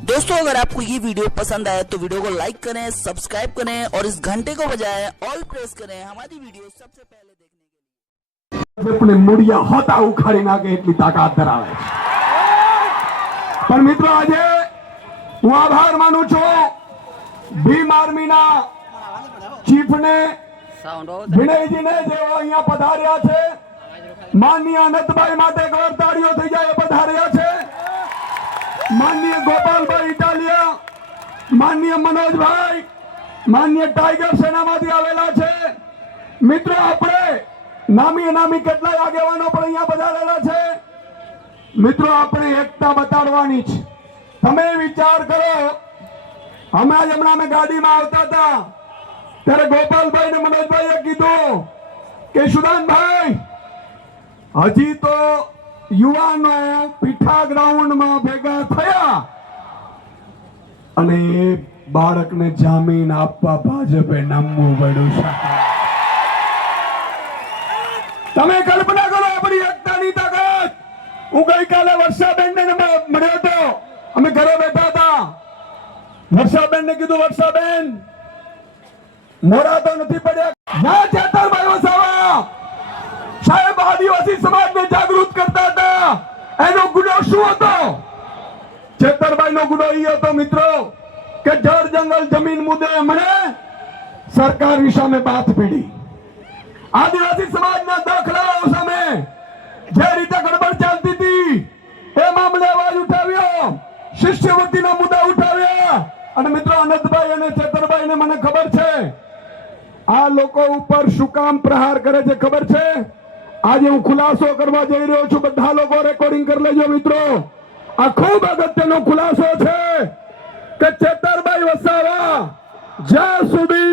दोस्तों अगर आपको ये वीडियो पसंद आए तो वीडियो को लाइक करें, सब्सक्राइब करें और इस घंटे को बजाएं ऑल प्रेस करें हमारी वीडियो सबसे पहले देखने के लिए। મૂળિયા હોતા ઉખાડી નાખે એટલી તાકાત ધરાવે છે। પણ મિત્રો આજે હું આભાર માનું છું ભીમ આર્મીના ચીફને વિનયજીને જેઓ અહીંયા પધાર્યા છે। માનનીય અનંતભાઈ માટે ગોળ તાળીઓ થઈ જાય પધાર્યા છે। माननीय गोपालभाई इटालिया, माननीय मनोजभाई, माननीय टाइगर सेना मांथी आवेला छे। मित्रों आपणे नामी अनामी કેટલાય આગેવાનો પણ અહીંયા પધારેલા છે। મિત્રો આપણે એકતા બતાડવાની છે। તમે વિચાર કરો, હમણાં અમે ગાડીમાં આવતા હતા ત્યારે ગોપાલભાઈ ને મનોજભાઈએ કીધું કે સુદાનભાઈ હજી તો યુવાનો પીઠા ગ્રાઉન્ડ માં ભેગા થયા અને બાળકને જામીન આપવા ભાજપે નમવું પડ્યું છે। તમે કલ્પના કરો આપણી એકતાની તાકાત। હું ગઈકાલે વર્ષાબેન ને મળ્યો હતો, અમે ઘરે બેઠા હતા। વર્ષાબેન ને કીધું વર્ષાબેન મોરા તો નથી પડ્યા, ના ચેતરભાઈ વસાવા સાહેબ આદિવાસી સમાજને જાગૃત કરતા હતા। એનો ગુનો શું હતો? ચેતરભાઈ નો ગુનો એ હતો મિત્રો કે જળ જંગલ જમીન મુદ્દે એમણે સરકારની સામે બાથ પીડી। આદિવાસી સમાજના દાખલાઓ સામે જે રીતે ગડબડ ચાલતી હતી એ મામલે અવાજ ઉઠાવ્યો, શિષ્યવૃત્તિના મુદ્દા ઉઠાવ્યા। અને મિત્રો અનંતભાઈ અને ચેતરભાઈ ને મને ખબર છે આ લોકો ઉપર શું કામ પ્રહાર કરે છે ખબર છે? आज हूँ खुलासो करवा जई रह्यो छुं। बधा लोको रेकॉर्डिंग कर लेजो मित्रों। आ खूब अगत्यनो खुलासो छे के चेतरभाई वसावा ज्यां सुधी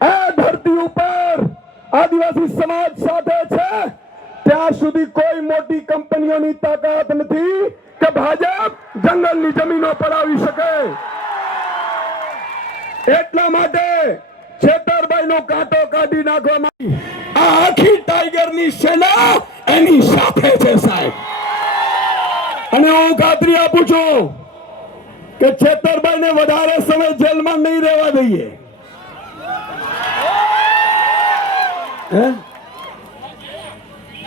आ धरती उपर आदिवासी समाज साथे छे त्यां सुधी कोई मोटी कंपनीओनी ताकत नथी के भाजप जंगलनी जमीनो पडावी शके। એટલા માટે ચેતરભાઈ નો કાંટો કાઢી નાખવામાં આ આખી ટાઈગરની સેના એની સાથે છે સાહેબ। અને હું ખાતરી આપું છું કે ચેતરભાઈ ને વધારે સમય જેલમાં નહીં રહેવા દઈએ।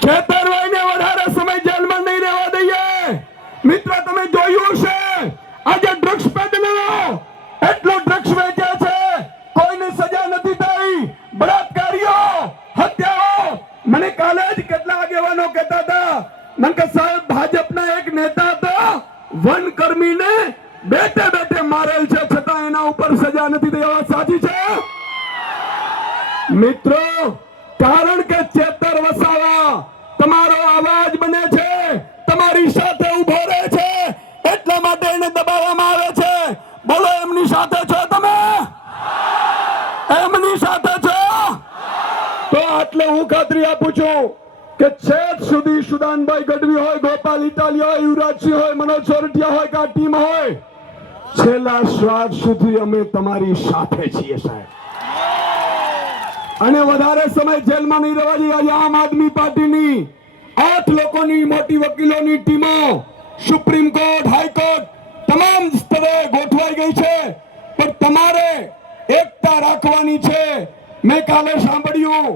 ચેતરભાઈ ને વધારે સમય જેલમાં નહીં રહેવા દઈએ। મિત્ર તમે જોયું છે આજે ડ્રગ્સ પેડલરો એટલો ડ્રગ્સ વેચે છે, કોઈને સજા નથી થઈ, બળાત્કારીઓ, હત્યાઓ। મને કાલે જ કેટલા આગેવાનો કહેતા હતા મને કે સાહેબ ભાજપના એક નેતા હતા વન કર્મીને બેઠે બેઠે મારેલ છે છતાં એના ઉપર સજા નથી થઈ। આ સાચી છે મિત્રો? કારણ કે ચેતર વસાવા તમારો અવાજ બને છે, તમારી સાથે ઉભો રહે છે, એટલા માટે એને દબાવવામાં આવે છે। બોલો એમની સાથે છો તમે? એમની સાથે છો તો આટલે હું ખાતરી આપું છું કે છેક સુધી સુદાનભાઈ ગઢવી હોય, ગોપાલ ઇટાલિયા હોય, યુવરાજસિંહ હોય, મનોજ સોરઠિયા હોય કે આ ટીમ હોય, છેલ્લા શ્વાસ સુધી અમે તમારી સાથે છીએ સાહેબ। અને વધારે સમય જેલમાં નહીં રહેવા દઈએ। આજે આમ આદમી પાર્ટીની 8 લોકોની મોટી વકીલોની ટીમો સુપ્રીમ કોર્ટ, હાઈકોર્ટ તમામ સ્તરે ગોઠવાઈ ગઈ છે, પણ તમારે એકતા રાખવાની છે। મેં કાલે સાંભળ્યું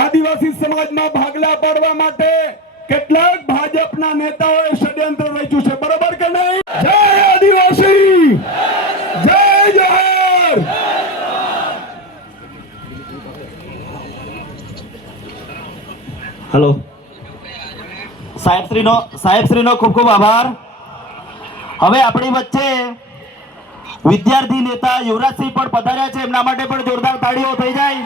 આદિવાસી સમાજમાં ભાગલા પાડવા માટે કેટલાક ભાજપના નેતાઓએ ષડયંત્ર રચ્યું છે, બરોબર કે નહીં? જય આદિવાસી, જય જોહર। हेलो साहेबश्रीनो खूब खूब आभार। હવે આપણી વચ્ચે વિદ્યાર્થી નેતા યુવરાજસિંહ પણ પધાર્યા છે, એમના માટે પણ જોરદાર તાળીઓ થઈ જાય।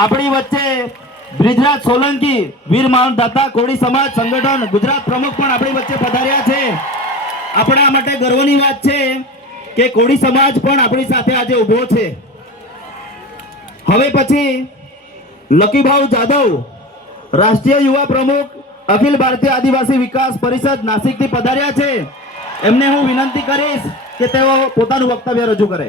આપણી વચ્ચે બ્રિજરાજ સોલંકી વીર માનદાતા કોળી સમાજ સંગઠન ગુજરાત પ્રમુખ પણ આપણી વચ્ચે પધાર્યા છે। આપણા માટે ગર્વની વાત છે કે કોળી સમાજ પણ આપણી સાથે આજે ઊભો છે। હવે પછી લકીભાઉ જાદવ રાષ્ટ્રીય યુવા પ્રમુખ अखिल भारतीय आदिवासी विकास परिषद नासिक थी पधार्या छे। एमने हूँ विनंती करीश के तेओ पोतानुं वक्तव्य रजू करे।